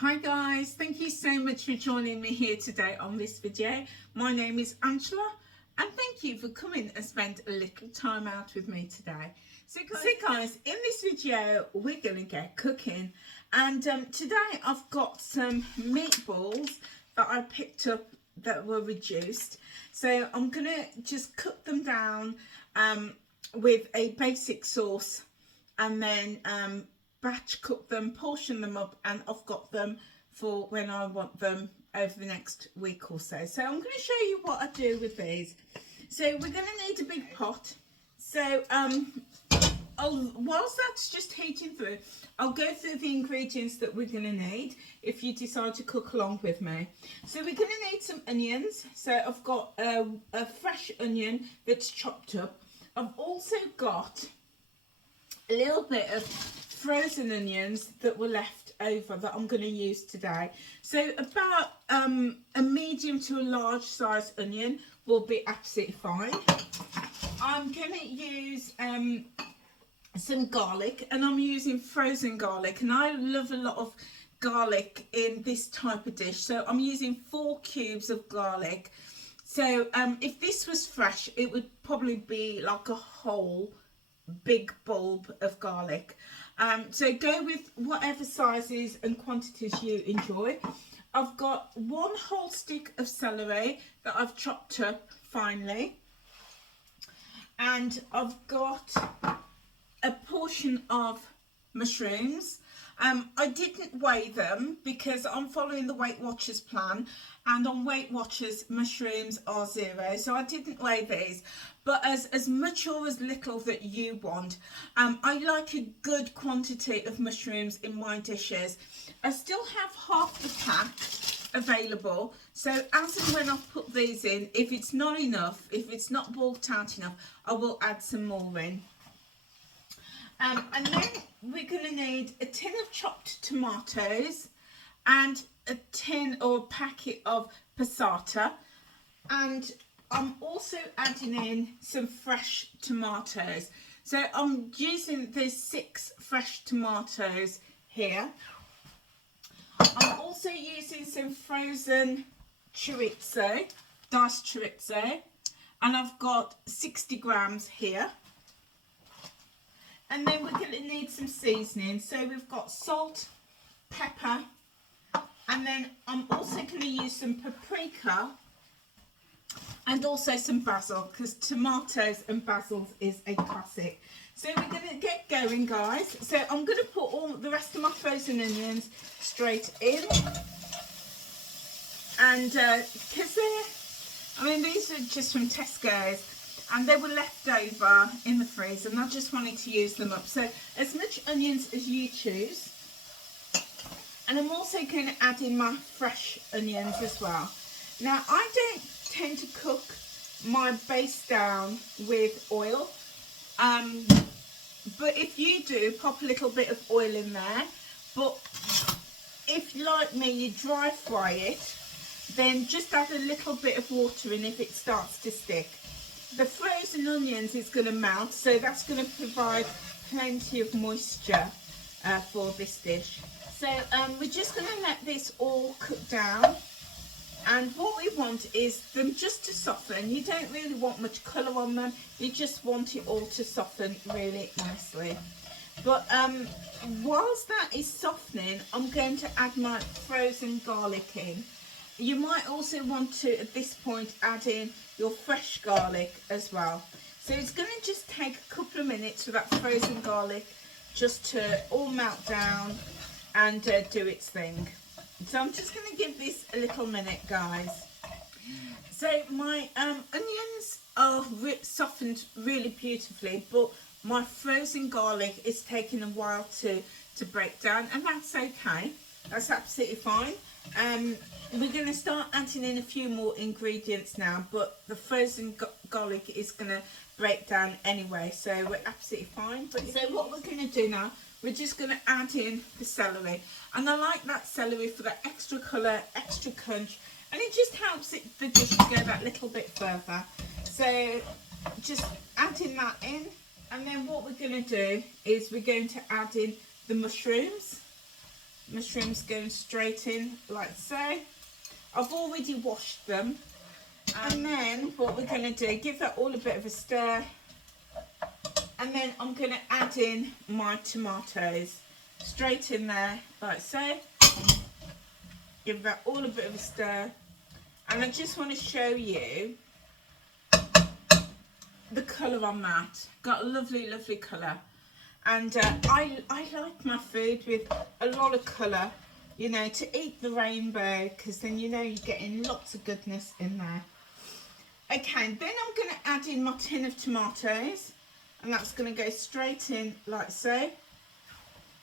Hi guys, thank you so much for joining me here today on this video. My name is Angela and thank you for coming and spend a little time out with me today. So guys, in this video we're going to get cooking, and today I've got some meatballs that I picked up that were reduced. So I'm going to just cook them down with a basic sauce, and then batch cook them, portion them up, and I've got them for when I want them over the next week or so. So I'm going to show you what I do with these. So we're going to need a big pot. So whilst that's just heating through, I'll go through the ingredients that we're going to need if you decide to cook along with me. So we're going to need some onions. So I've got a fresh onion that's chopped up. I've also got a little bit of frozen onions that were left over that I'm going to use today. So about a medium to a large size onion will be absolutely fine. I'm going to use some garlic, and I'm using frozen garlic, and I love a lot of garlic in this type of dish. So I'm using 4 cubes of garlic. So if this was fresh, it would probably be like a whole big bulb of garlic. So go with whatever sizes and quantities you enjoy. I've got 1 whole stick of celery that I've chopped up finely, and I've got a portion of mushrooms. I didn't weigh them because I'm following the WeightWatchers plan, and on WeightWatchers mushrooms are 0, so I didn't weigh these. But as much or as little that you want. I like a good quantity of mushrooms in my dishes. I still have half the pack available, so as and when I put these in, if it's not enough, if it's not bulked out enough, I will add some more in. And then we're going to need a tin of chopped tomatoes and a tin or a packet of passata, and I'm also adding in some fresh tomatoes. So I'm using these 6 fresh tomatoes here. I'm also using some frozen chorizo, diced chorizo, and I've got 60 grams here. And then we're going to need some seasoning. So we've got salt, pepper, and then I'm also going to use some paprika and also some basil, because tomatoes and basil is a classic. So we're going to get going, guys. So I'm going to put all the rest of my frozen onions straight in. And because these are just from Tesco's, and they were left over in the freezer, and I just wanted to use them up. So as much onions as you choose. And I'm also going to add in my fresh onions as well. Now, I don't tend to cook my base down with oil. But if you do, pop a little bit of oil in there. But if, like me, you dry fry it, then just add a little bit of water in if it starts to stick. The frozen onions is going to melt, so that's going to provide plenty of moisture for this dish. So we're just going to let this all cook down, and what we want is them just to soften. You don't really want much colour on them, you just want it all to soften really nicely. But whilst that is softening, I'm going to add my frozen garlic in. You might also want to, at this point, add in your fresh garlic as well. So it's going to just take a couple of minutes for that frozen garlic just to all melt down and do its thing. So I'm just going to give this a little minute, guys. So my onions are softened really beautifully, but my frozen garlic is taking a while to break down, and that's okay. That's absolutely fine. We're going to start adding in a few more ingredients now, but the frozen garlic is going to break down anyway, so we're absolutely fine. But so what we're going to do now, we're just going to add in the celery, and I like that celery for that extra colour, extra crunch, and it just helps the dish to go that little bit further. So just adding that in, and then what we're going to do is we're going to add in the mushrooms. mushrooms going straight in like so. I've already washed them. And then what we're going to do, give that all a bit of a stir. And then I'm going to add in my tomatoes straight in there like so. Give that all a bit of a stir. And I just want to show you the colour on that. Got a lovely, lovely colour. And I like my food with a lot of colour, you know, to eat the rainbow, because then you know you're getting lots of goodness in there. Okay, then I'm going to add in my tin of tomatoes, and that's going to go straight in like so.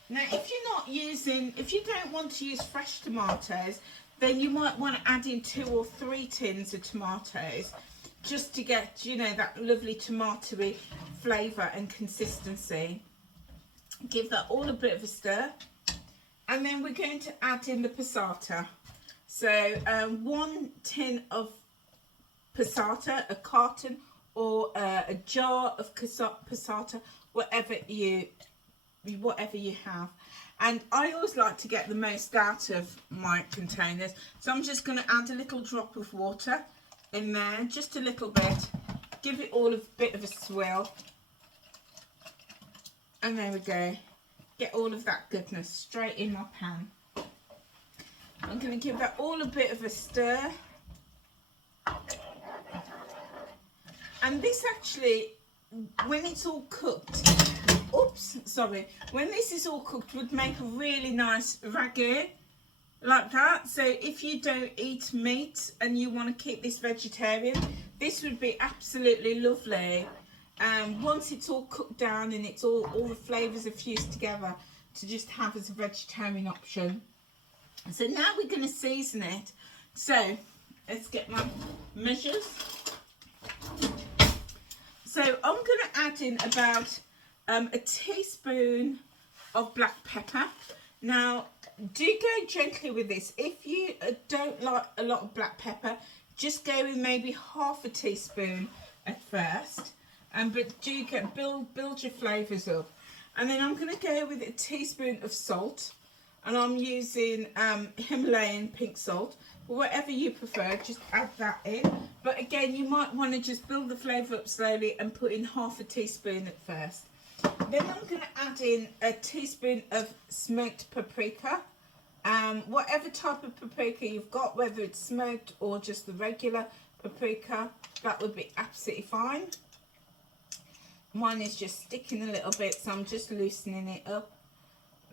Now, if you don't want to use fresh tomatoes, then you might want to add in 2 or 3 tins of tomatoes, just to get, you know, that lovely tomatoey flavour and consistency. Give that all a bit of a stir. And then we're going to add in the passata. So 1 tin of passata, a carton or a jar of passata, whatever you have. And I always like to get the most out of my containers, so I'm just going to add a little drop of water in there, just a little bit, give it all a bit of a swirl, and there we go. Get all of that goodness straight in my pan. I'm going to give that all a bit of a stir. And this actually, when it's all cooked, when this is all cooked, would make a really nice ragu like that. So if you don't eat meat and you want to keep this vegetarian, this would be absolutely lovely. Once it's all cooked down and it's all the flavours are fused together, to just have as a vegetarian option. So now we're going to season it. So let's get my measures. So I'm going to add in about a teaspoon of black pepper. Now, do go gently with this. If you don't like a lot of black pepper, just go with maybe half a teaspoon at first. But do get build your flavours up. And then I'm going to go with a teaspoon of salt. And I'm using Himalayan pink salt. Whatever you prefer, just add that in. But again, you might want to just build the flavour up slowly and put in half a teaspoon at first. Then I'm going to add in a teaspoon of smoked paprika. Whatever type of paprika you've got, whether it's smoked or just the regular paprika, that would be absolutely fine. Mine is just sticking a little bit, so I'm just loosening it up.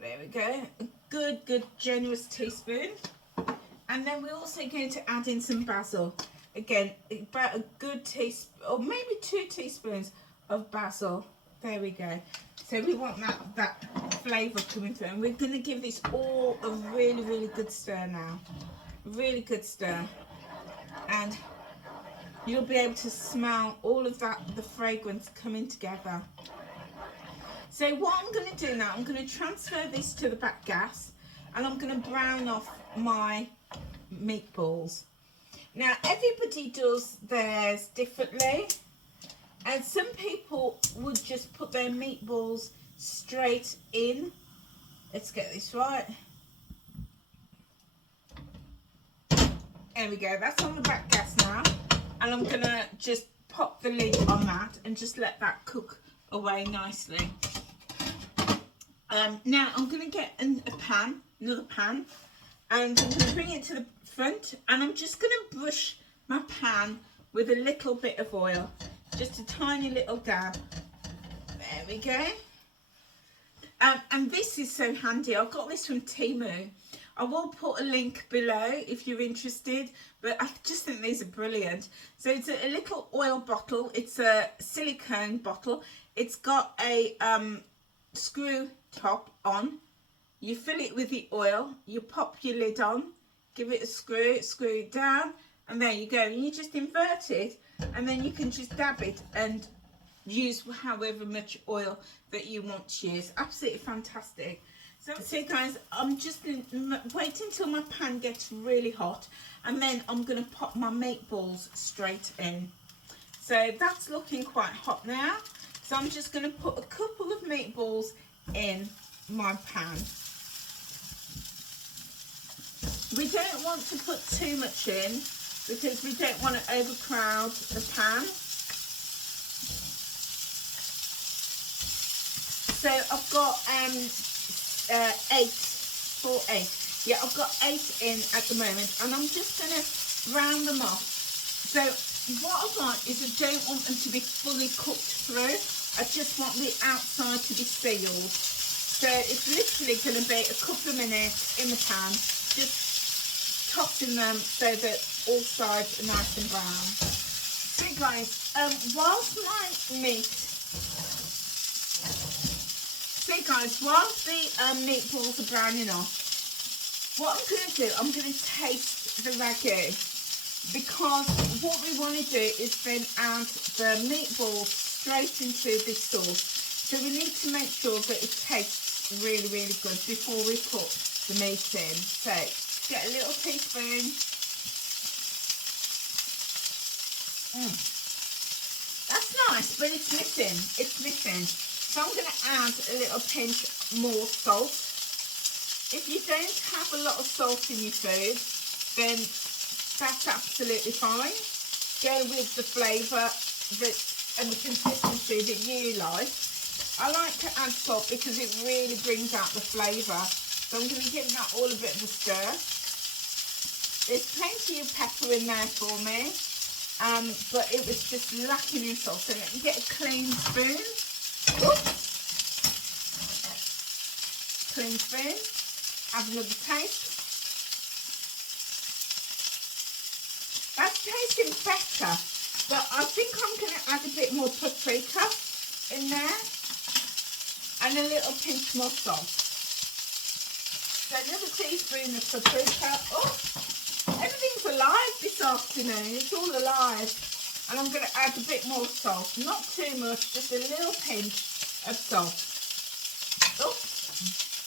There we go. A good generous teaspoon. And then we're also going to add in some basil. Again, about a good teaspoon, or maybe 2 teaspoons of basil. There we go. So we want that flavour coming through. And we're going to give this all a really, really good stir now. Really good stir. And you'll be able to smell all of that, the fragrance coming together. So what I'm going to do now, I'm going to transfer this to the back gas, and I'm going to brown off my meatballs. Now, everybody does theirs differently, and some people would just put their meatballs straight in. Let's get this right. There we go, that's on the back gas now. And I'm going to just pop the lid on that and just let that cook away nicely. Now I'm going to get another pan, and I'm going to bring it to the front, and I'm just going to brush my pan with a little bit of oil, just a tiny little dab. There we go. And this is so handy. I got this from Temu. I will put a link below if you're interested, but I just think these are brilliant. So it's a little oil bottle. It's a silicone bottle. It's got a screw top on. You fill it with the oil. You pop your lid on. Give it a screw it down, and there you go. And you just invert it, and then you can just dab it and use however much oil that you want to use. Absolutely fantastic. So guys, I'm just going to wait until my pan gets really hot, and then I'm going to pop my meatballs straight in. So that's looking quite hot now. So I'm just going to put a couple of meatballs in my pan. We don't want to put too much in because we don't want to overcrowd the pan. So I've got 8. Yeah, I've got 8 in at the moment, and I'm just going to brown them off. So what I want is I don't want them to be fully cooked through. I just want the outside to be sealed. So it's literally going to be a couple of minutes in the pan, just tossing them so that all sides are nice and brown. So guys, whilst my meat, whilst the meatballs are browning off, what I'm going to do, I'm going to taste the ragu, because what we want to do is then add the meatballs straight into this sauce. So we need to make sure that it tastes really, really good before we put the meat in. So get a little teaspoon. That's nice, but it's missing. So I'm going to add a little pinch more salt. If you don't have a lot of salt in your food, then that's absolutely fine. Go with the flavour and the consistency that you like. I like to add salt because it really brings out the flavour. So I'm going to give that all a bit of a stir. There's plenty of pepper in there for me, but it was just lacking in salt. So let me get a clean spoon. Oops. Clean spoon. Have another taste. That's tasting better, but I think I'm going to add a bit more paprika in there and a little pinch more salt. So another teaspoon of paprika. Oh, everything's alive this afternoon. It's all alive. And I'm going to add a bit more salt. Not too much, just a little pinch of salt. Oh,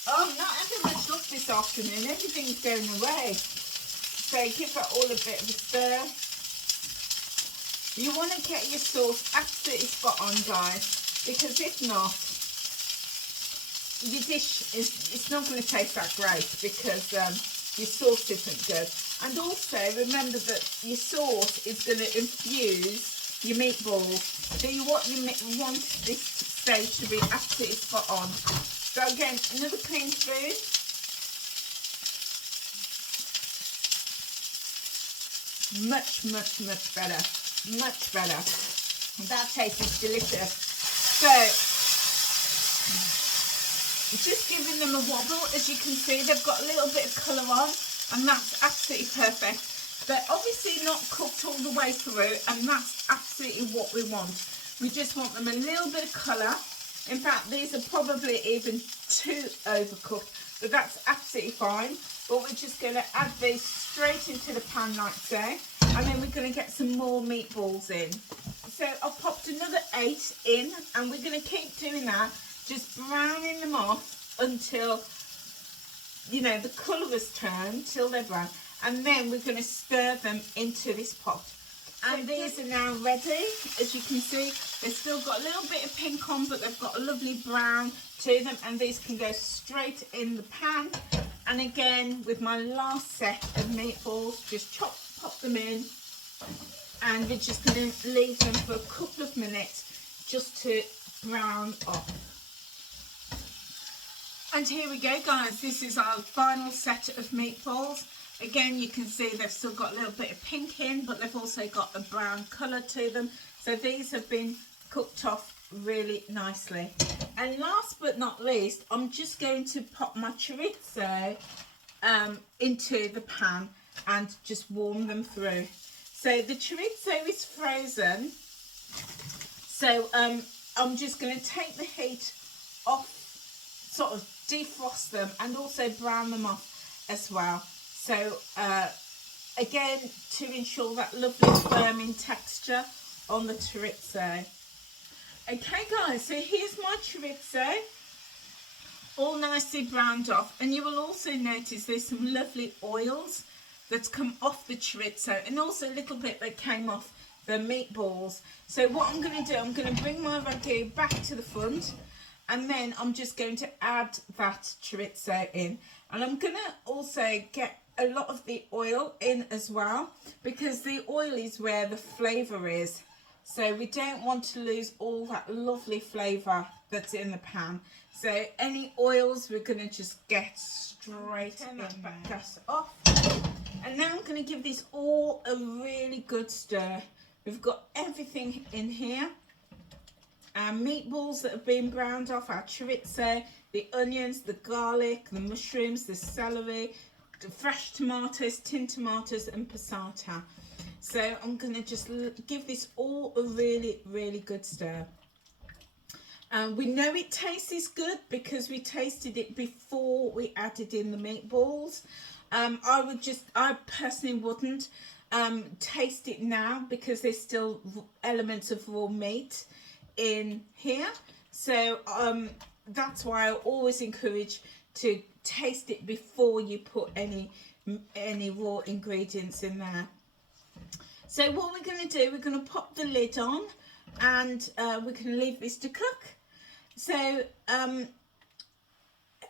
I'm not having much luck this afternoon. Everything's going away. So give that all a bit of a stir. You want to get your sauce absolutely spot on, guys, because if not, your dish it's not going to taste that great because your sauce isn't good. And also remember that your sauce is going to infuse your meatballs. So you want this stage to be absolutely spot on. So again, another clean spoon. Much better. Much better. That taste is delicious. So just giving them a wobble. As you can see, they've got a little bit of colour on, and that's absolutely perfect. They're obviously not cooked all the way through, and that's absolutely what we want. We just want them a little bit of colour. In fact, these are probably even too overcooked, but that's absolutely fine. But we're just going to add these straight into the pan like so, and then we're going to get some more meatballs in. So I've popped another 8 in, and we're going to keep doing that, just browning them off until, you know, the colour has turned, till they're brown, and then we're going to stir them into this pot. And these are now ready. As you can see, they've still got a little bit of pink on, but they've got a lovely brown to them, and these can go straight in the pan. And again, with my last set of meatballs, just pop them in, and we're just going to leave them for a couple of minutes just to brown up. And here we go, guys. This is our final set of meatballs. Again, you can see they've still got a little bit of pink in, but they've also got a brown colour to them. So these have been cooked off really nicely. And last but not least, I'm just going to pop my chorizo into the pan and just warm them through. So the chorizo is frozen. So I'm just going to take the heat off, sort of defrost them, and also brown them off as well. So again, to ensure that lovely firming texture on the chorizo. Okay guys, so here's my chorizo, all nicely browned off, and you will also notice there's some lovely oils that's come off the chorizo, and also a little bit that came off the meatballs. So what I'm going to do, I'm going to bring my ragu back to the front, and then I'm just going to add that chorizo in, and I'm going to also get a lot of the oil in as well, because the oil is where the flavour is. So we don't want to lose all that lovely flavour that's in the pan. So any oils we're going to just get straight in. Back gas off. And now I'm going to give this all a really good stir. We've got everything in here. Our meatballs that have been browned off, our chorizo, the onions, the garlic, the mushrooms, the celery, the fresh tomatoes, tin tomatoes and passata. So I'm going to just give this all a really, really good stir. We know it tastes good because we tasted it before we added in the meatballs. I personally wouldn't taste it now because there's still elements of raw meat in here. So that's why I always encourage to taste it before you put any raw ingredients in there. So what we're going to do, we're going to pop the lid on and we're going to leave this to cook. So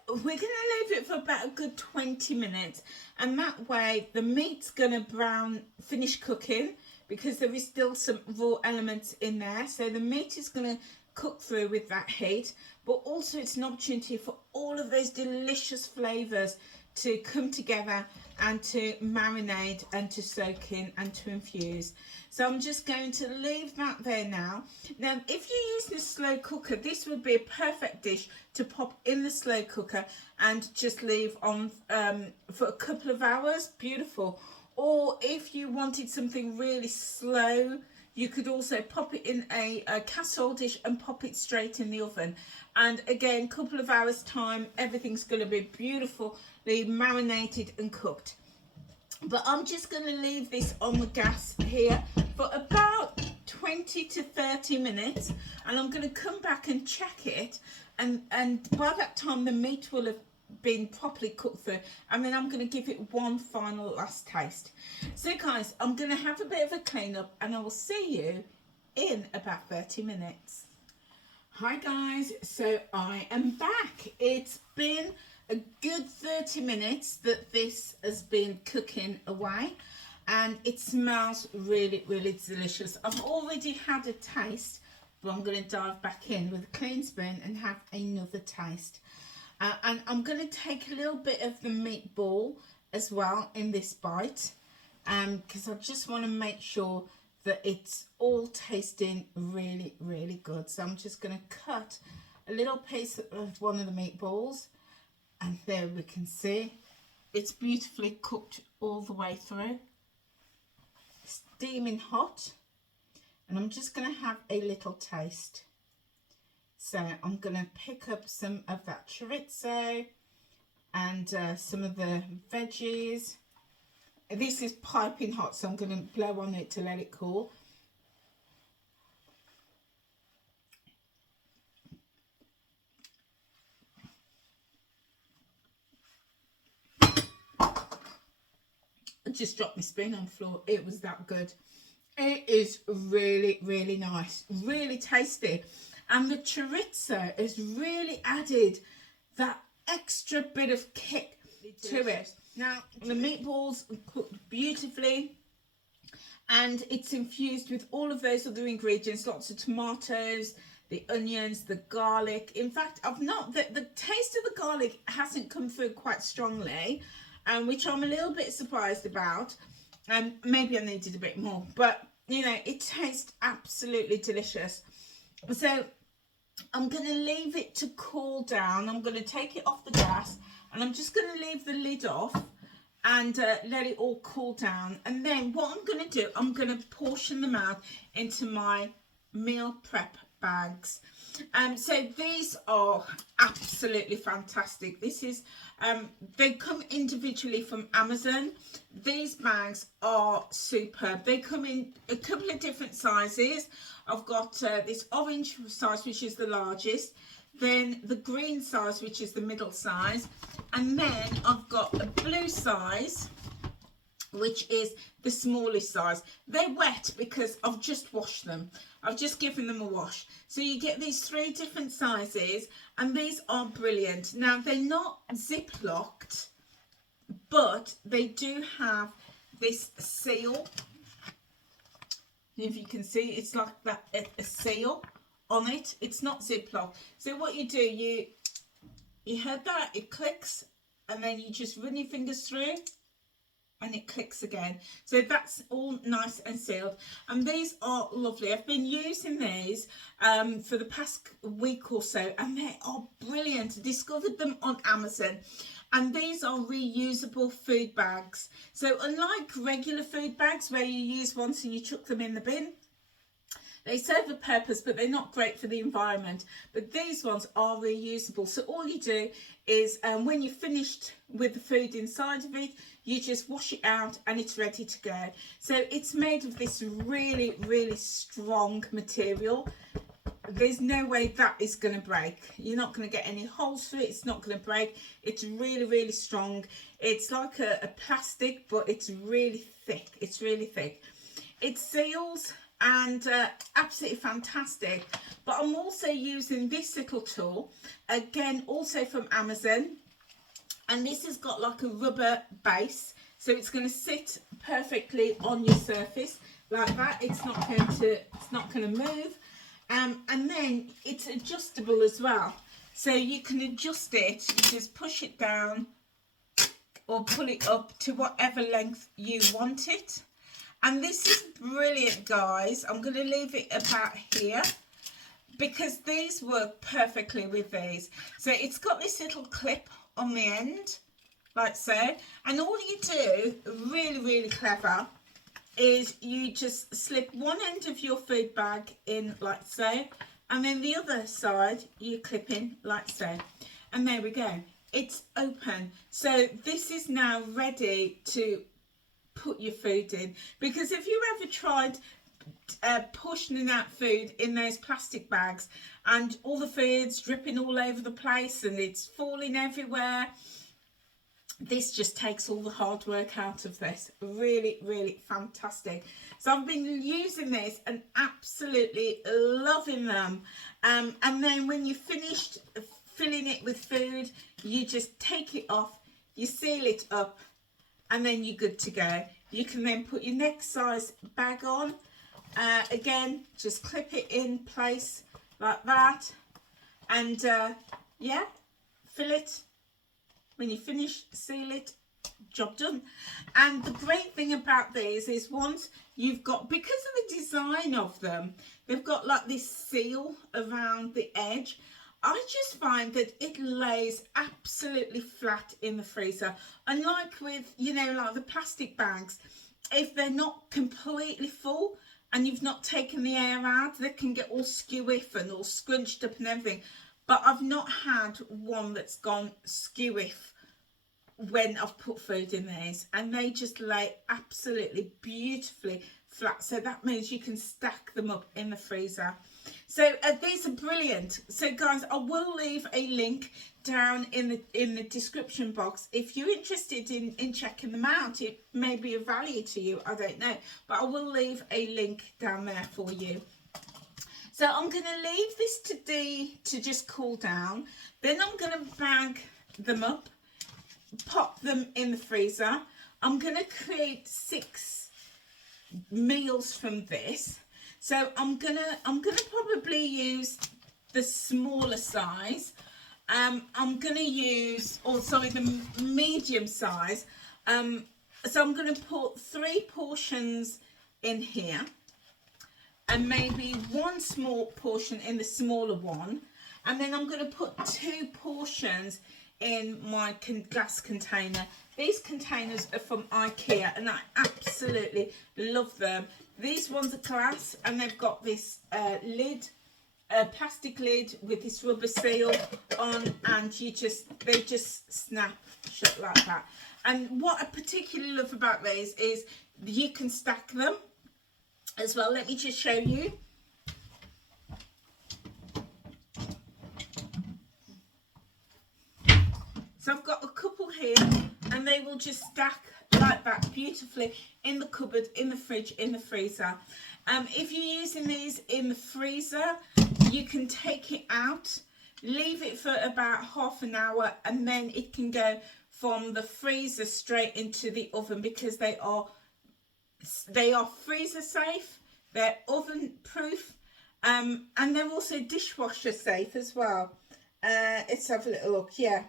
we're going to leave it for about a good 20 minutes, and that way the meat's going to finish cooking because there is still some raw elements in there. So the meat is going to cook through with that heat, but also it's an opportunity for all of those delicious flavours to come together and to marinate and to soak in and to infuse. So I'm just going to leave that there now. Now, if you use the slow cooker, this would be a perfect dish to pop in the slow cooker and just leave on for a couple of hours. Beautiful. Or if you wanted something really slow, you could also pop it in a casserole dish and pop it straight in the oven. And again, couple of hours time, everything's going to be beautifully marinated and cooked. But I'm just going to leave this on the gas here for about 20 to 30 minutes. And I'm going to come back and check it. And by that time, the meat will have been properly cooked through, and then I'm going to give it one final last taste. So guys, I'm going to have a bit of a clean up and I will see you in about 30 minutes. Hi guys, so I am back. It's been a good 30 minutes that this has been cooking away, and it smells really, really delicious. I've already had a taste, but I'm going to dive back in with a clean spoon and have another taste. And I'm going to take a little bit of the meatball as well in this bite, because I just want to make sure that it's all tasting really, really good. So I'm just going to cut a little piece of one of the meatballs, and there we can see it's beautifully cooked all the way through, steaming hot. And I'm just going to have a little taste. So I'm going to pick up some of that chorizo and some of the veggies. This is piping hot, so I'm going to blow on it to let it cool. I just dropped my spoon on the floor. It was that good. It is really, really nice, really tasty. And the chorizo has really added that extra bit of kick to it. Now, the meatballs are cooked beautifully, and it's infused with all of those other ingredients, lots of tomatoes, the onions, the garlic. In fact, the taste of the garlic hasn't come through quite strongly, which I'm a little bit surprised about. Maybe I needed a bit more, but you know, it tastes absolutely delicious. So I'm going to leave it to cool down. I'm going to take it off the gas, and I'm just going to leave the lid off and let it all cool down. And then what I'm going to do, I'm going to portion them out into my meal prep bags. So these are absolutely fantastic. This is they come individually from Amazon. These bags are superb. They come in a couple of different sizes. I've got this orange size, which is the largest, then the green size, which is the middle size, and then I've got a blue size, which is the smallest size. They're wet because I've just washed them. I've just given them a wash. So you get these 3 different sizes, and these are brilliant. Now, they're not zip locked, but they do have this seal. If you can see, it's like that, a seal on it. It's not Ziploc. So what you do, you heard that, it clicks, and then you just run your fingers through and it clicks again. So that's all nice and sealed, and these are lovely. I've been using these for the past week or so, and they are brilliant. I discovered them on Amazon, and these are reusable food bags. So unlike regular food bags where you use once and you chuck them in the bin, they serve a purpose, but they're not great for the environment. But these ones are reusable. So all you do is when you're finished with the food inside of it, you just wash it out and it's ready to go. So it's made of this really, really strong material. There's no way that is going to break. You're not going to get any holes through it. It's not going to break. It's really, really strong. It's like a plastic, but it's really thick. It's really thick. It seals, and absolutely fantastic. But I'm also using this little tool, again also from Amazon, and this has got like a rubber base, so it's going to sit perfectly on your surface like that. It's not going to move, and then it's adjustable as well, so you can adjust it. You just push it down or pull it up to whatever length you want it. And this is brilliant, guys. I'm going to leave it about here because these work perfectly with these. So it's got this little clip on the end, like so. And all you do, really, really clever, is you just slip one end of your food bag in like so. And then the other side, you clip in like so. And there we go. It's open. So this is now ready to put your food in, because if you ever tried portioning out food in those plastic bags and all the food's dripping all over the place and it's falling everywhere, this just takes all the hard work out of this. Really, really fantastic. So I've been using this and absolutely loving them, and then when you're finished filling it with food, you just take it off, you seal it up, and then you're good to go. You can then put your next size bag on. Again, just clip it in place like that. And yeah, fill it. When you finish, seal it, job done. And the great thing about these is once you've got, because of the design of them, they've got like this seal around the edge. I just find that it lays absolutely flat in the freezer. Unlike with, you know, like the plastic bags, if they're not completely full and you've not taken the air out, they can get all skew-iff and all scrunched up and everything. But I've not had one that's gone skew-iff when I've put food in these, and they just lay absolutely beautifully flat. So that means you can stack them up in the freezer. So these are brilliant. So guys, I will leave a link down in the description box if you're interested in checking them out. It may be of value to you, I don't know, but I will leave a link down there for you. So I'm going to leave this to just cool down. Then I'm going to bag them up, pop them in the freezer. I'm going to create 6 meals from this. So I'm gonna probably use the smaller size. I'm gonna use, the medium size. So I'm gonna put 3 portions in here, and maybe 1 small portion in the smaller one, and then I'm gonna put 2 portions in my glass container. These containers are from IKEA and I absolutely love them. These ones are glass and they've got this lid, plastic lid with this rubber seal on, and they just snap shut like that. And what I particularly love about these is you can stack them as well. Let me just show you. So I've got a couple here, and they will just stack like that beautifully in the cupboard, in the fridge, in the freezer. If you're using these in the freezer, you can take it out, leave it for about half an hour, and then it can go from the freezer straight into the oven, because they are freezer safe, they're oven proof, and they're also dishwasher safe as well. Let's have a little look. Yeah,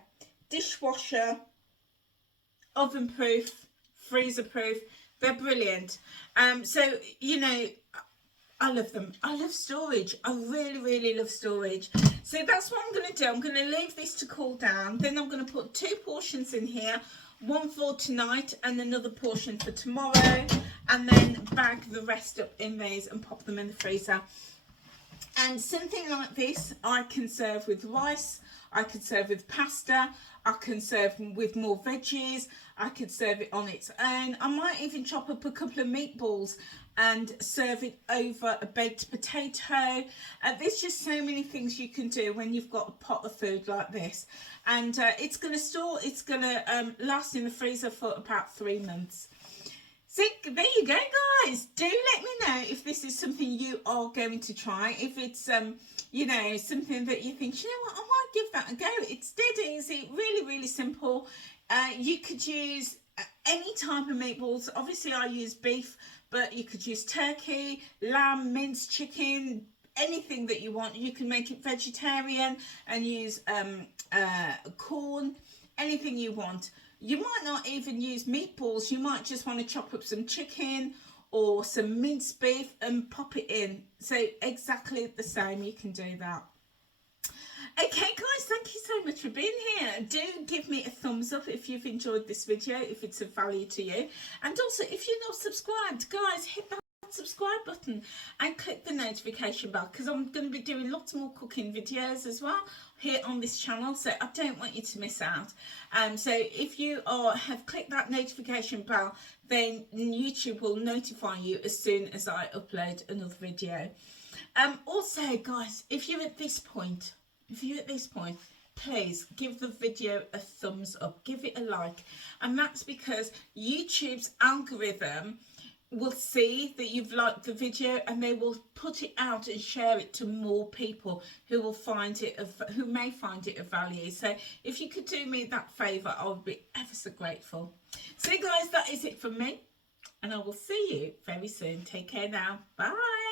dishwasher, oven proof, freezer proof. They're brilliant. So you know, I love them. I love storage. I really, really love storage. So that's what I'm going to do. I'm going to leave this to cool down. Then I'm going to put 2 portions in here. One for tonight and another portion for tomorrow. And then bag the rest up in these and pop them in the freezer. And something like this, I can serve with rice. I can serve with pasta. I can serve with more veggies. I could serve it on its own. I might even chop up a couple of meatballs and serve it over a baked potato. There's just so many things you can do when you've got a pot of food like this. And it's going to last in the freezer for about 3 months. So there you go, guys. Do let me know if this is something you are going to try. If it's you know, something that you think, you know what, I might give that a go. It's dead easy, really, really simple. You could use any type of meatballs. Obviously, I use beef, but you could use turkey, lamb, minced chicken, anything that you want. You can make it vegetarian and use corn, anything you want. You might not even use meatballs. You might just want to chop up some chicken or some minced beef and pop it in. So exactly the same, you can do that. Okay guys, thank you so much for being here. Do give me a thumbs up if you've enjoyed this video, if it's of value to you. And also, if you're not subscribed, guys, hit that subscribe button and click the notification bell, because I'm going to be doing lots more cooking videos as well here on this channel, so I don't want you to miss out. So if you have clicked that notification bell, then YouTube will notify you as soon as I upload another video. Also guys, if you're at this point, please give the video a thumbs up, give it a like. And that's because YouTube's algorithm will see that you've liked the video, and they will put it out and share it to more people who may find it of value. So if you could do me that favour, I would be ever so grateful. So guys, that is it from me, and I will see you very soon. Take care now. Bye.